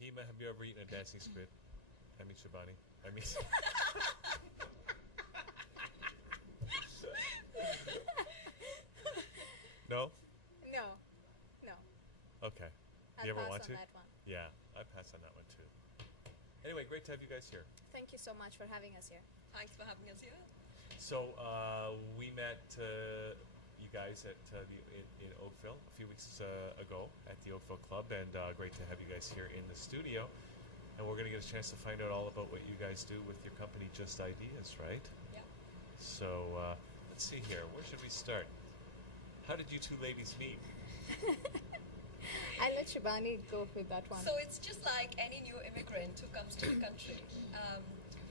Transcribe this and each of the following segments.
Hima, have you ever eaten a dancing squid? I mean, Shibani. I mean... No? No. No. Okay. I'll You ever pass want on to? that one. Yeah, I pass on that one too. Anyway, great to have you guys here. Thank you so much for having us here. Thanks for having us here. So we met you guys at in Oakville a few weeks ago at the Oakville Club, and great to have you guys here in the studio. And we're going to get a chance to find out all about what you guys do with your company, Just Ideas, right? Yeah. So let's see here. Where should we start? How did you two ladies meet? I'll let Shibani go with that one. So it's just like any new immigrant who comes to the country.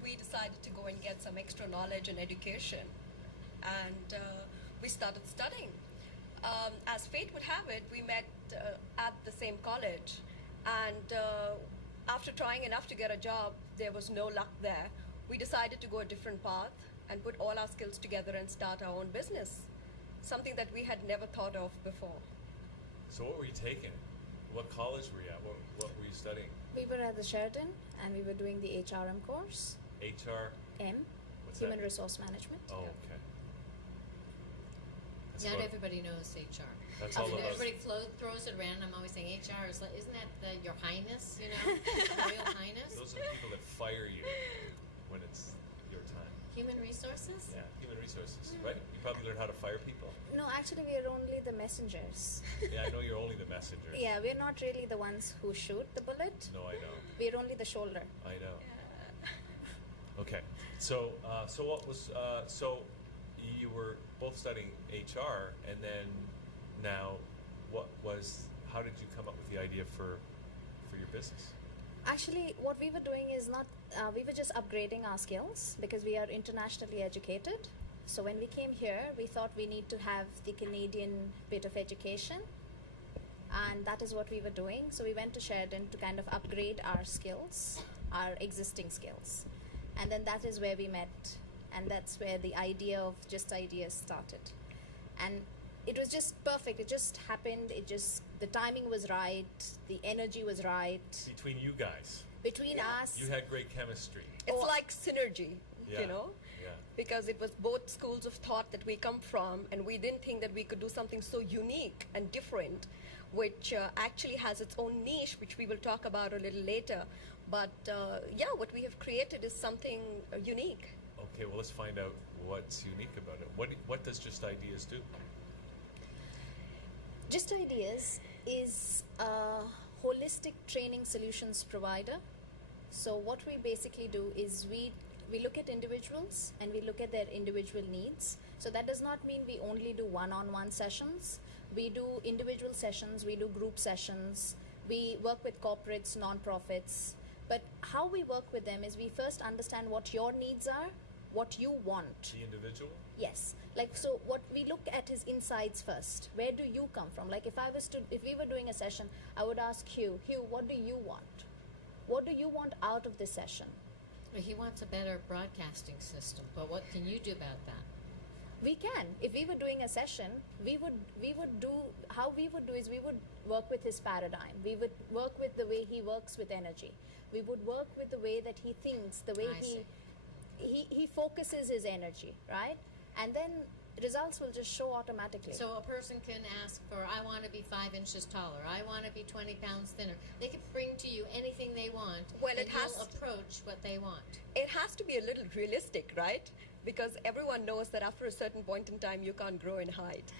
We decided to go and get some extra knowledge and education, and we started studying. As fate would have it, we met at the same college, and after trying enough to get a job, there was no luck there. We decided to go a different path and put all our skills together and start our own business, something that we had never thought of before. So what were you taking? What college were you at? What were you studying? We were at the Sheridan and we were doing the HRM course. HR? What's Human that? Resource Management. Oh, okay. That's Not about- everybody knows HR. That's all about- Everybody throws it around. I'm always saying HR is like, isn't that Your Highness? You know, Royal Highness. Those are the people that fire you when it's your time. Human resources. Yeah, human resources, right? You probably learn how to fire people. No, actually we are only the messengers. Yeah, I know you're only the messenger. Yeah, we're not really the ones who shoot the bullet. No, I know. We're only the shoulder. I know. Okay, so what was so you were both studying HR, and then now how did you come up with the idea for your business? Actually, what we were doing is not, we were just upgrading our skills because we are internationally educated. So when we came here, we thought we need to have the Canadian bit of education. And that is what we were doing. So we went to Sheridan to kind of upgrade our skills, our existing skills. And then that is where we met. And that's where the idea of Just Ideas started. And it was just perfect. It just happened. The timing was right. The energy was right. Between you guys, Between us. you had great chemistry. It's like synergy, Yeah, you know? yeah. Because it was both schools of thought that we come from, and we didn't think that we could do something so unique and different, which actually has its own niche, which we will talk about a little later. But yeah, what we have created is something unique. Okay, well, let's find out what's unique about it. What does Just Ideas do? Just Ideas is a holistic training solutions provider. So what we basically do is we look at individuals and we look at their individual needs. So that does not mean we only do one-on-one sessions. We do individual sessions, we do group sessions, we work with corporates, non-profits. But how we work with them is we first understand what your needs are, what you want. The individual? Yes. Like, so what we look at is insights first. Where do you come from? Like if we were doing a session, I would ask Hugh, what do you want? What do you want out of this session? Well, he wants a better broadcasting system, but what can you do about that? We can. If we were doing a session, we would do is we would work with his paradigm. We would work with the way he works with energy. We would work with the way that he thinks, the way I see. he focuses his energy, right? And then results will just show automatically. So a person can ask for, I want to be 5 inches taller, I want to be 20 pounds thinner. They can bring to you anything they want, Well, and it has you'll approach what they want. It has to be a little realistic, right? Because everyone knows that after a certain point in time, you can't grow in height.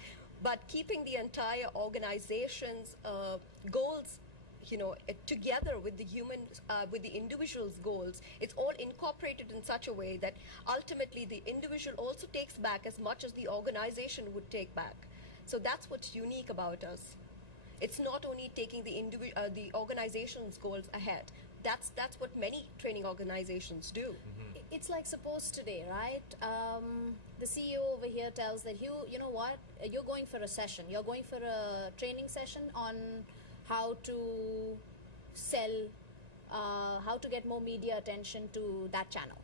But keeping the entire organization's goals, together with the individual's goals, it's all incorporated in such a way that ultimately the individual also takes back as much as the organization would take back. So that's what's unique about us. It's not only taking the organization's goals ahead. That's what many training organizations do. It's like suppose today, right? The CEO over here tells that you know what? You're going for a session. You're going for a training session on how to sell, how to get more media attention to that channel,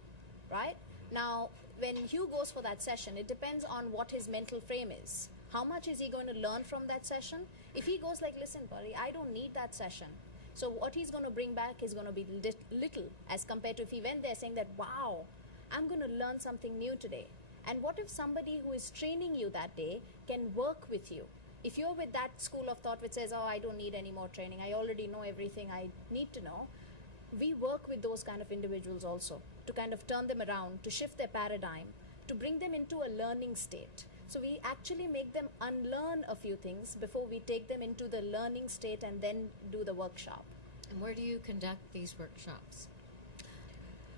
right? Now, when Hugh goes for that session, it depends on what his mental frame is. How much is he going to learn from that session? If he goes like, listen, buddy, I don't need that session. So what he's going to bring back is going to be little as compared to if he went there saying that, wow, I'm going to learn something new today. And what if somebody who is training you that day can work with you? If you're with that school of thought which says, oh, I don't need any more training, I already know everything I need to know, we work with those kind of individuals also to kind of turn them around, to shift their paradigm, to bring them into a learning state. So we actually make them unlearn a few things before we take them into the learning state and then do the workshop. And where do you conduct these workshops?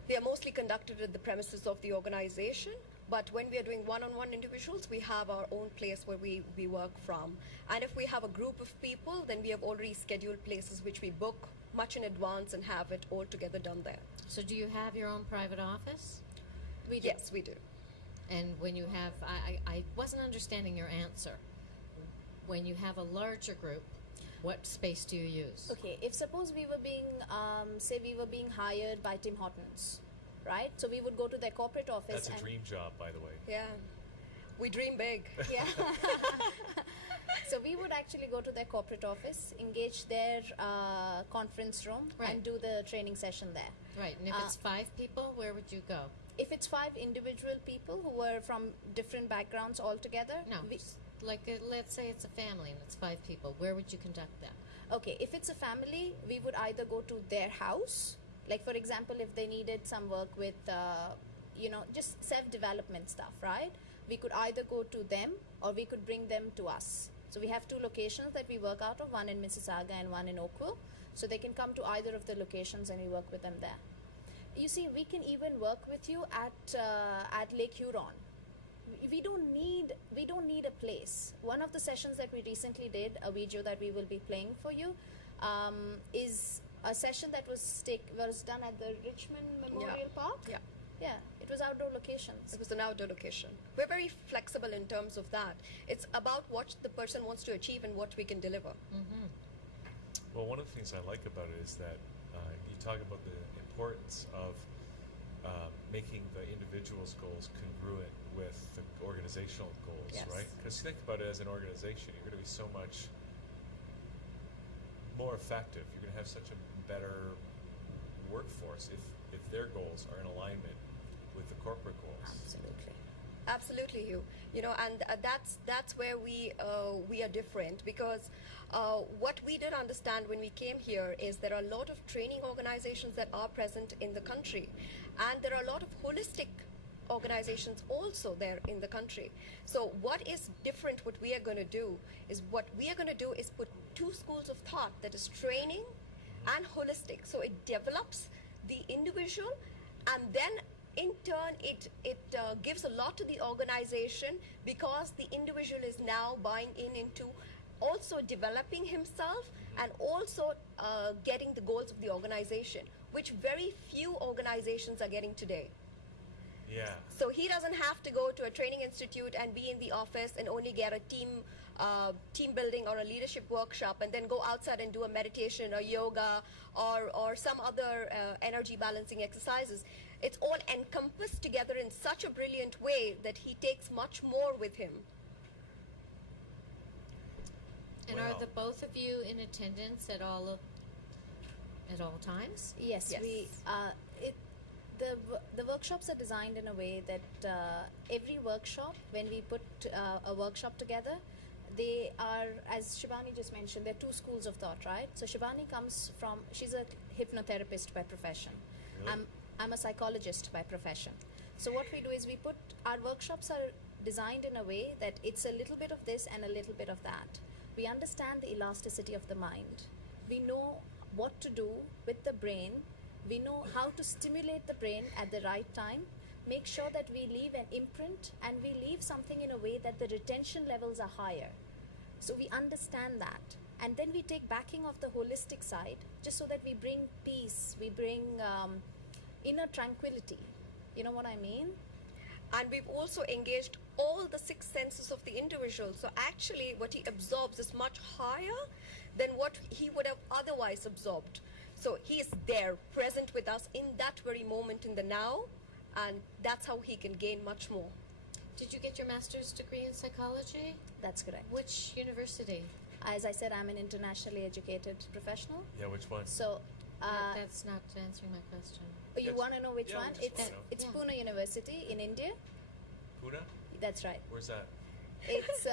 They are mostly conducted at the premises of the organization, but when we are doing one-on-one individuals, we have our own place where we work from. And if we have a group of people, then we have already scheduled places which we book much in advance and have it all together done there. So do you have your own private office? We do. Yes, we do. And when you have, I wasn't understanding your answer. When you have a larger group, what space do you use? Okay, if suppose we were being, say we were being hired by Tim Hortons, right? So we would go to their corporate office. That's a and dream job, by the way. Yeah. We dream big. Yeah. So we would actually go to their corporate office, engage their conference room, Right. and do the training session there. Right, and if it's 5 people, where would you go? If it's 5 individual people who were from different backgrounds altogether, No, like let's say it's a family and it's 5 people. Where would you conduct that? okay, if it's a family, we would either go to their house, like for example, if they needed some work with, just self-development stuff, right? We could either go to them or we could bring them to us. So we have 2 locations that we work out of, one in Mississauga and one in Oakville. So they can come to either of the locations and we work with them there. You see, we can even work with you at Lake Huron. We don't need a place. One of the sessions that we recently did, a video that we will be playing for you, is a session that was done at the Richmond Memorial Park. Yeah. Yeah, it was outdoor locations. It was an outdoor location. We're very flexible in terms of that. It's about what the person wants to achieve and what we can deliver. Well, one of the things I like about it is that you talk about the importance of making the individual's goals congruent with the organizational goals, Yes. right? Because think about it as an organization, you're going to be so much more effective. You're going to have such a better workforce if their goals are in alignment with the corporate goals. Absolutely. Absolutely, Hugh. And that's where we are different, because what we did understand when we came here is there are a lot of training organizations that are present in the country, and there are a lot of holistic organizations also there in the country. So what is different, what we are going to do is put 2 schools of thought, that is training and holistic. So it develops the individual, and then in turn it gives a lot to the organization, because the individual is now buying into also developing himself and also getting the goals of the organization, which very few organizations are getting today. Yeah. So he doesn't have to go to a training institute and be in the office and only get a team building or a leadership workshop and then go outside and do a meditation or yoga or some other energy balancing exercises. It's all encompassed together in such a brilliant way that he takes much more with him. And Wow. are the both of you in attendance at all times? Yes, Yes. the workshops are designed in a way that every workshop, when we put a workshop together, they are, as Shibani just mentioned, there are 2 schools of thought, right? So Shibani she's a hypnotherapist by profession. Really? I'm a psychologist by profession. So what we do is our workshops are designed in a way that it's a little bit of this and a little bit of that. We understand the elasticity of the mind. We know what to do with the brain. We know how to stimulate the brain at the right time, make sure that we leave an imprint, and we leave something in a way that the retention levels are higher. So we understand that. And then we take backing of the holistic side, just so that we bring peace, we bring inner tranquility. You know what I mean? And we've also engaged all the 6 senses of the individual. So actually what he absorbs is much higher than what he would have otherwise absorbed. So he is there, present with us in that very moment in the now, and that's how he can gain much more. Did you get your master's degree in psychology? That's correct. Which university? As I said, I'm an internationally educated professional. Yeah, which one? So, That's not answering my question. you Yes. want to know which Yeah, we one? just It's wanna know. it's Yeah. Pune University in India. Pune? That's right. Where's that? It's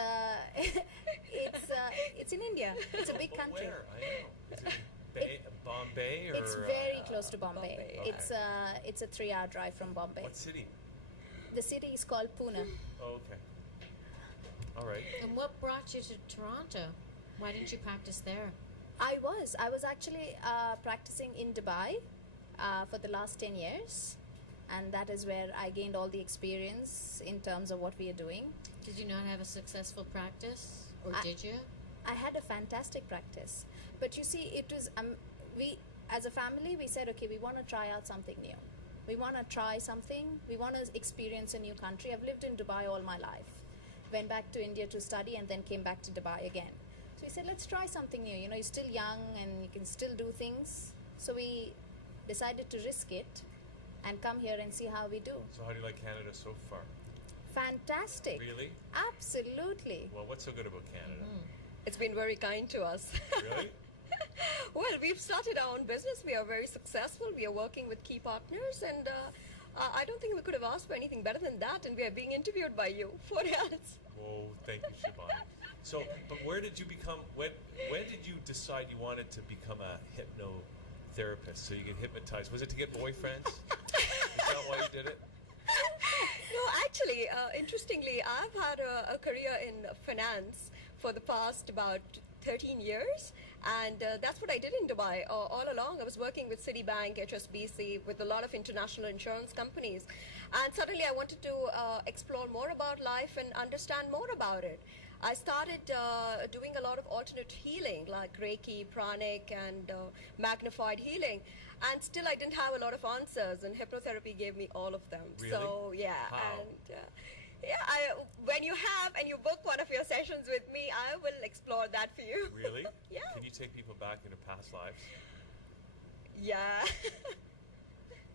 it's in India. It's a big But country. where? I know. Is it in Bombay or? It's very close to Bombay. Bombay. It's a 3-hour drive from Bombay. What city? The city is called Pune. Oh, okay. All right. And what brought you to Toronto? Why didn't you practice there? I was actually practicing in Dubai for the last 10 years, and that is where I gained all the experience in terms of what we are doing. Did you not have a successful practice, or did you? I had a fantastic practice, but you see, it was we as a family we said, okay, we want to try out something new. We want to try something. We want to experience a new country. I've lived in Dubai all my life. Went back to India to study and then came back to Dubai again. So we said, let's try something new. You know, you're still young and you can still do things. So we decided to risk it and come here and see how we do. So how do you like Canada so far? Fantastic. Really? Absolutely. Well, what's so good about Canada? It's been very kind to us. Really? Well, we've started our own business. We are very successful. We are working with key partners, and I don't think we could have asked for anything better than that. And we are being interviewed by you. What else? Whoa, thank you, Shibani. So, but where did you become? When did you decide you wanted to become a hypnotherapist so you could hypnotize? Was it to get boyfriends? Is that why you did it? No, actually, interestingly, I've had a career in finance for the past about 13 years, and that's what I did in Dubai all along. I was working with Citibank, HSBC, with a lot of international insurance companies, and suddenly I wanted to explore more about life and understand more about it. I started doing a lot of alternate healing, like Reiki, pranic, and magnified healing, and still I didn't have a lot of answers, and hypnotherapy gave me all of them. Really? So yeah, How? and yeah, when you have and you book one of your sessions with me, I will explore that for you. Really? Yeah. Can you take people back into past lives? Yeah.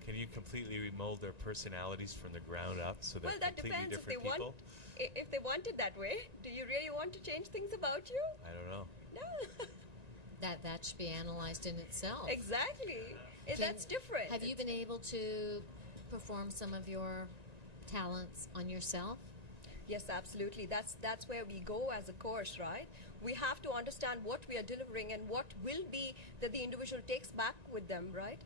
Can you completely remold their personalities from the ground up so they're Well, that completely depends if they different people? want. If they want it that way, do you really want to change things about you? I don't know. No. That should be analyzed in itself. Exactly. That's different. Have you been able to perform some of your talents on yourself? Yes, absolutely. That's where we go as a course, right? We have to understand what we are delivering and what will be that the individual takes back with them, right?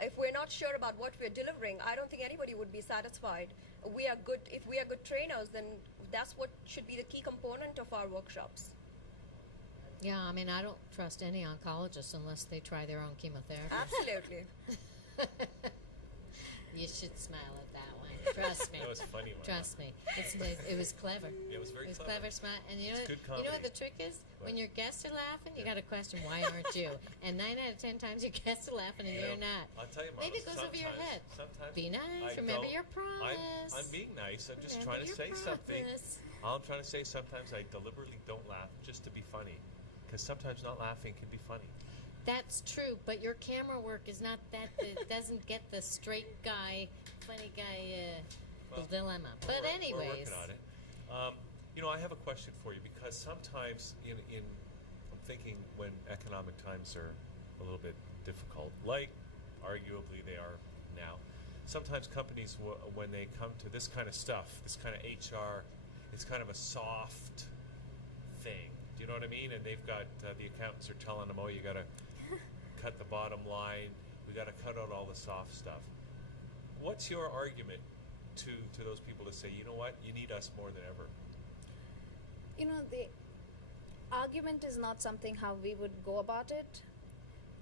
If we're not sure about what we're delivering, I don't think anybody would be satisfied. If we are good trainers, then that's what should be the key component of our workshops. Yeah, I mean, I don't trust any oncologist unless they try their own chemotherapy. Absolutely. You should smile at that one. Trust me. That was funny. One. Trust me. It was clever. It was very It was clever. clever, smart. And you know, It's good you know what comedy. the trick is? What? When your guests are laughing, you Yeah. got to question, why aren't you? And 9 out of 10 times your guests are laughing and You you're know, not. I'll tell you, Marla, Maybe it goes over your sometimes- head. Sometimes Be nice. I Remember don't- your promise. I'm being nice. I'm just Remember trying to your say something. promise. All I'm trying to say, sometimes I deliberately don't laugh just to be funny, because sometimes not laughing can be funny. That's true, but your camera work is not that. It doesn't get the straight guy, funny guy Well, dilemma. But We're anyways, working on it. You know, I have a question for you, because sometimes I'm thinking when economic times are a little bit difficult, like arguably they are now, sometimes companies, when they come to this kind of stuff, this kind of HR, it's kind of a soft thing. Do you know what I mean? And they've got, the accountants are telling them, oh, you got to cut the bottom line, we got to cut out all the soft stuff. What's your argument to those people to say, you know what, you need us more than ever? You know, the argument is not something how we would go about it.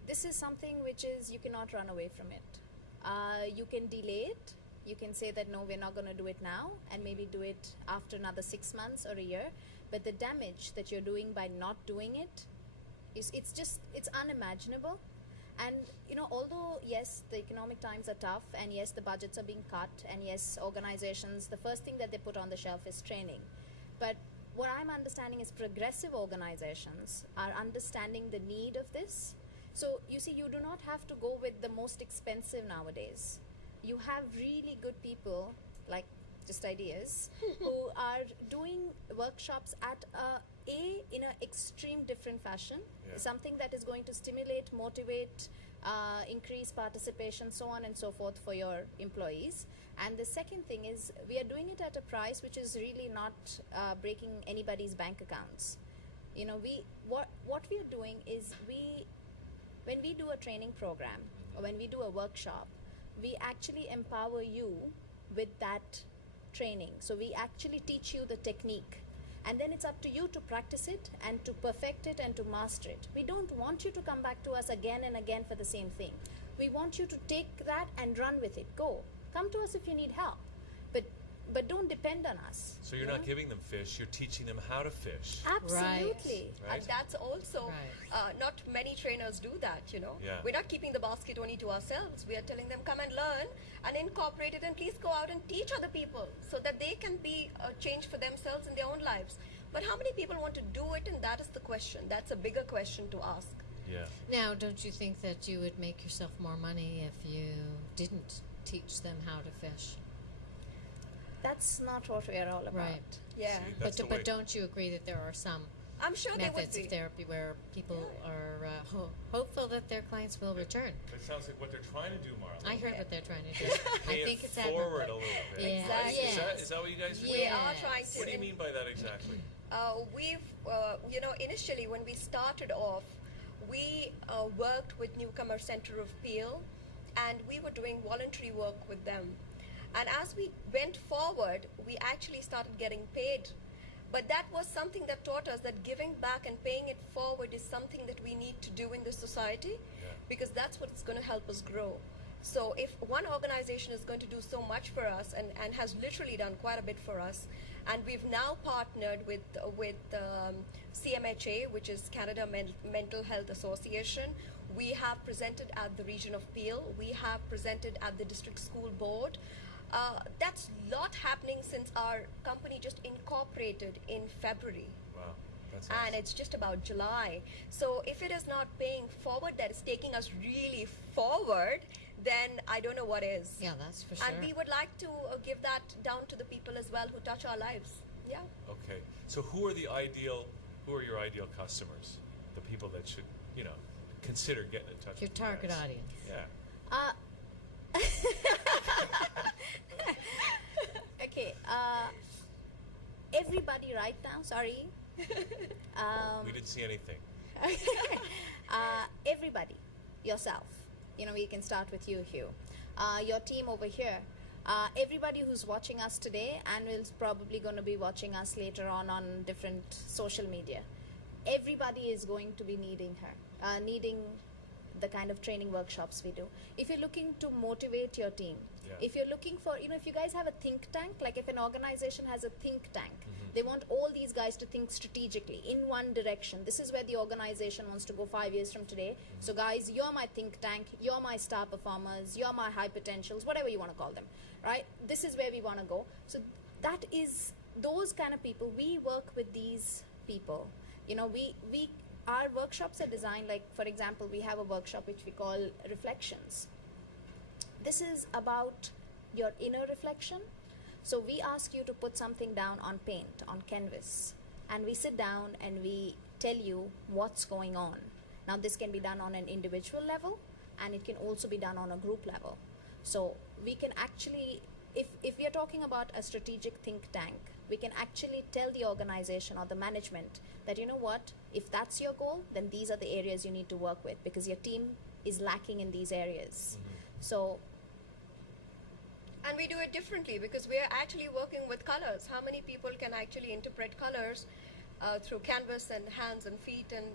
This is something which is, you cannot run away from it. You can delay it. You can say that no, we're not going to do it now, and maybe do it after another 6 months or a year. But the damage that you're doing by not doing it it's unimaginable. And you know, although yes, the economic times are tough, and yes, the budgets are being cut, and yes, organizations, the first thing that they put on the shelf is training. But what I'm understanding is progressive organizations are understanding the need of this. So you see, you do not have to go with the most expensive nowadays. You have really good people, like just ideas, who are doing workshops at a in an extreme different fashion, Yeah. something that is going to stimulate, motivate, increase participation, so on and so forth for your employees. And the second thing is we are doing it at a price which is really not breaking anybody's bank accounts. You know, what we are doing is when we do a training program or when we do a workshop, we actually empower you with that training. So we actually teach you the technique. And then it's up to you to practice it and to perfect it and to master it. We don't want you to come back to us again and again for the same thing. We want you to take that and run with it. Go. Come to us if you need help. But don't depend on us. So you're not giving them fish, you're teaching them how to fish. Absolutely. Right. And that's also, not many trainers do that, you know. Yeah. We're not keeping the basket only to ourselves. We are telling them, come and learn and incorporate it, and please go out and teach other people so that they can be a change for themselves in their own lives. But how many people want to do it? And that is the question. That's a bigger question to ask. Yeah. Now, don't you think that you would make yourself more money if you didn't teach them how to fish? That's not what we are all about. Right. Yeah. See, that's the way. But don't you agree that there are some I'm sure there would methods be. of therapy where people are hopeful that their clients will return? It sounds like what they're trying to do, Marla. I heard what they're trying to do. Pay I think it it's forward a admirable. little bit. Yeah. Exactly. Right? Yes. Is that what you guys do? We are Yes. trying to. What do you mean by that exactly? We've, initially when we started off, we worked with Newcomer Center of Peel, and we were doing voluntary work with them. And as we went forward, we actually started getting paid. But that was something that taught us that giving back and paying it forward is something that we need to do in this society, because that's what's going to help us grow. So if one organization is going to do so much for us and has literally done quite a bit for us, and we've now partnered with CMHA, which is Canada Mental Health Association. We have presented at the region of Peel. We have presented at the district school board. That's a lot happening since our company just incorporated in February. Wow. That's And awesome. it's just about July. So if it is not paying forward, that is taking us really forward, then I don't know what is. Yeah, that's for sure. And we would like to give that down to the people as well who touch our lives. Yeah. Okay. So who are your ideal customers? The people that should, consider getting in touch Your with you target guys? audience. Yeah. Okay. Everybody right now, sorry. We didn't see anything. Everybody, yourself. We can start with you, Hugh. Your team over here. Everybody who's watching us today and is probably going to be watching us later on different social media. Everybody is going to be needing the kind of training workshops we do. If you're looking to motivate your team, if you're looking for, if you guys have a think tank, like if an organization has a think tank, they want all these guys to think strategically in one direction. This is where the organization wants to go 5 years from today. So guys, you're my think tank, you're my star performers, you're my high potentials, whatever you want to call them, right? This is where we want to go. So that is those kind of people. We work with these people. Our workshops are designed, like, for example, we have a workshop which we call Reflections. This is about your inner reflection. So we ask you to put something down on paint, on canvas, and we sit down and we tell you what's going on. Now, this can be done on an individual level, and it can also be done on a group level. So we can actually, if we are talking about a strategic think tank, we can actually tell the organization or the management that, you know what, if that's your goal, then these are the areas you need to work with, because your team is lacking in these areas. So, and we do it differently because we are actually working with colors. How many people can actually interpret colors through canvas and hands and feet, and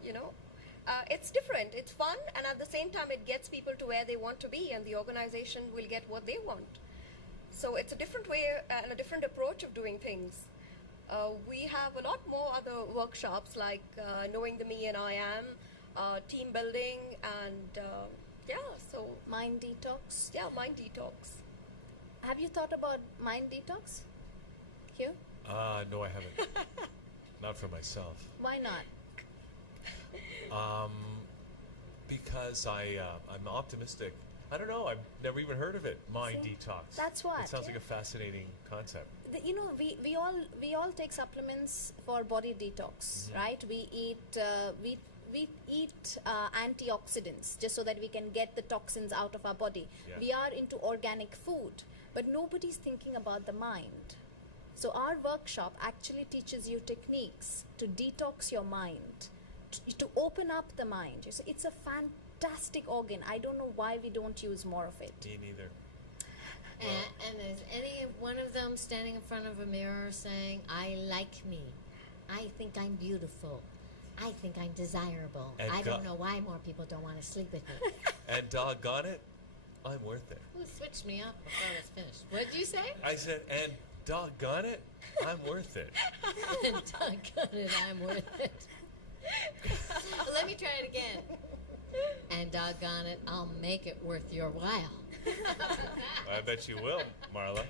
it's different, it's fun, and at the same time it gets people to where they want to be, and the organization will get what they want. So it's a different way and a different approach of doing things. We have a lot more other workshops like Knowing the Me and I Am, team building, and so mind detox. mind detox. Have you thought about mind detox, Hugh? No, I haven't. Not for myself. Why not? Because I'm optimistic I don't know. I've never even heard of it. Mind See? detox. That's what, It sounds like yeah. a fascinating concept. You know, we all take supplements for body detox, right? We eat antioxidants just so that we can get the toxins out of our body. Yeah. We are into organic food, but nobody's thinking about the mind. So our workshop actually teaches you techniques to detox your mind, to open up the mind. So it's a fantastic organ. I don't know why we don't use more of it. Me neither. And is any one of them standing in front of a mirror saying, I like me, I think I'm beautiful, I think I'm desirable, And I don't know why more people don't want to sleep with me. And doggone it, I'm worth it. Who switched me up before I was finished? What did you say? I said, and doggone it, I'm worth it. And doggone it, I'm worth it. Let me try it again. And doggone it, I'll make it worth your while. I bet you will, Marla.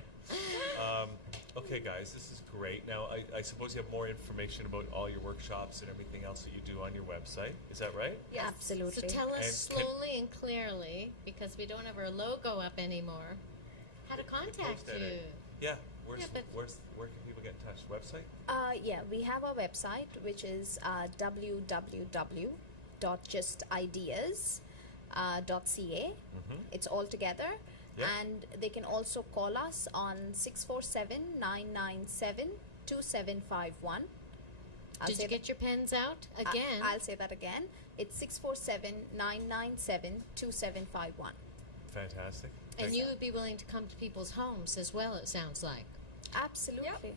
Okay, guys, this is great. Now, I suppose you have more information about all your workshops and everything else that you do on your website. Is that right? Yes. Absolutely. So tell us And can- slowly and clearly, because we don't have our logo up anymore, how to contact Post at you. it. Yeah. Where Yeah, but- can people get in touch? Website? Yeah, we have our website, which is www.justideas.ca. It's all together. Yeah. And they can also call us on 647-997-2751. Did you get your pens out again? I'll say that again. It's 647-997-2751. Fantastic. and Thank you would be willing to come to people's homes as well, it sounds like. Absolutely.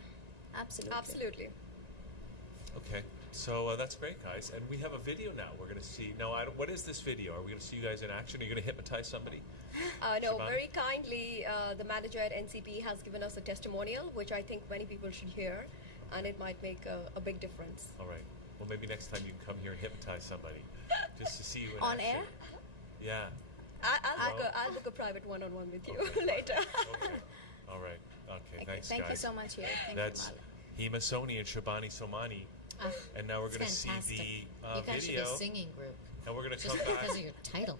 Absolutely. Absolutely. Okay, so that's great, guys. And we have a video now. We're going to see. Now, what is this video? Are we going to see you guys in action? Are you going to hypnotise somebody? No, Shibani? very kindly, the manager at NCP has given us a testimonial, which I think many people should hear, and it might make a big difference. All right. Well, maybe next time you can come here and hypnotise somebody, just to see you in On action. air? Yeah. I'll book a private one-on-one with you Okay. later. Okay. All right. Okay. Okay, Thanks, thank guys. you so much, Hugh. Thank That's you, Hima Soni and Shibani Somani. Ah, And now we're it's going to see fantastic. the You guys video. should be a singing group. And we're going to Just come because back. of your title.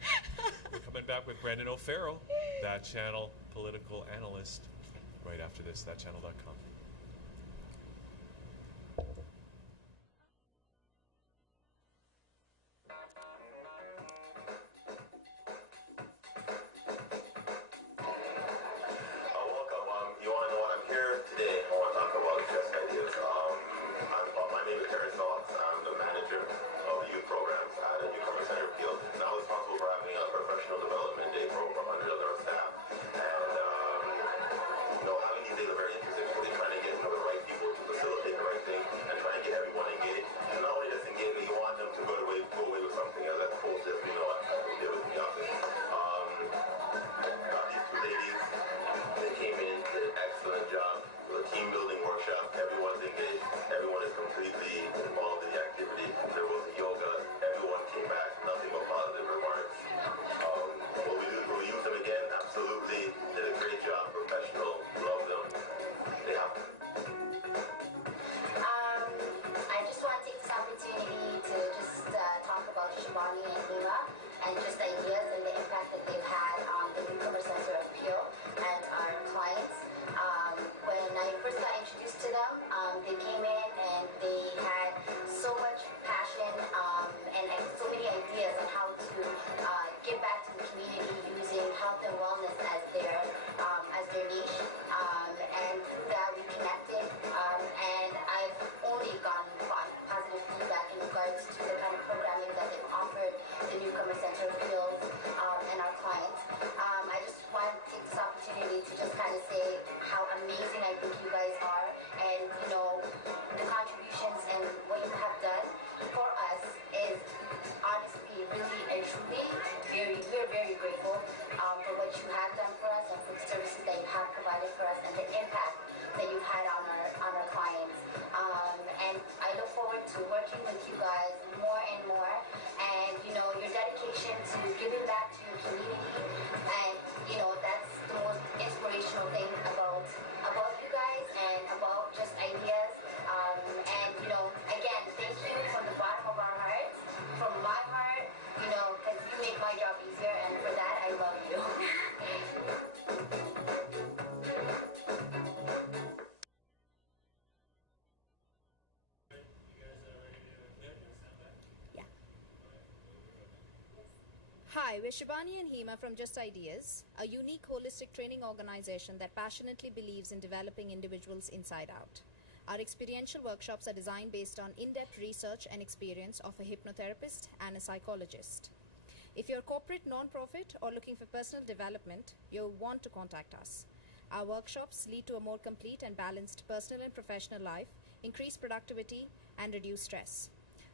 We're coming back with Brendan O'Farrell, ThatChannel political analyst, right after this, thatchannel.com. Welcome. You want to know what I'm here today? I want to talk about just ideas. My name is Terrence Knox. I'm the manager of the youth programs at the Newcomer Center Field. And I'm responsible for having a professional development day for over 100 of our staff. And having these days are very interesting. Really trying to get the right people to facilitate the right thing and trying to get everyone engaged. And not only just engaged, but you want them to go away with something as opposed to I did with the office. Got these two ladies. They came in, did an excellent job. It was a team building workshop. Everyone's engaged. Everyone is completely involved in the activity. There was yoga. Everyone came back. Nothing but positive remarks. Will we use them again? Absolutely. Did a great job. Professional. Love them. They have I just want to take this opportunity to just talk about Shibani and Hima and just ideas and the impact that they've had on the Newcomer Center of Appeal and our clients. When I first got introduced to them, they came in and they had so much passion and so many ideas on how to give back to the community using health and wellness as their niche. And through that we connected, and I've only gotten positive feedback in regards to the kind of programming that they've offered the Newcomer Center of Appeals and our clients. I just want to take this opportunity to just kind of say how amazing I think you guys are, and the contributions and what you have done for us is honestly, really and truly, we're very grateful for what you have done for us and for the services that you have provided for us and the impact that you've had on our clients. And I look forward to working with you guys more and more, and your dedication to giving back to your community, and that's the most inspirational thing about you guys and about just ideas. And again, thank you from the bottom of our hearts, from my heart, because you make my job easier, and for that I love you. Hi, we're Shibani and Hima from Just Ideas, a unique holistic training organization that passionately believes in developing individuals inside out. Our experiential workshops are designed based on in-depth research and experience of a hypnotherapist and a psychologist. If you're corporate, non-profit, or looking for personal development, you'll want to contact us. Our workshops lead to a more complete and balanced personal and professional life, increase productivity, and reduce stress.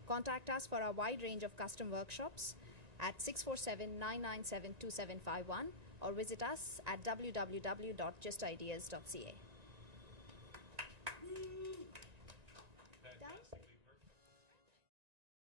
Contact us for our wide range of custom workshops at 647-997-2751 or visit us at www.justideas.ca.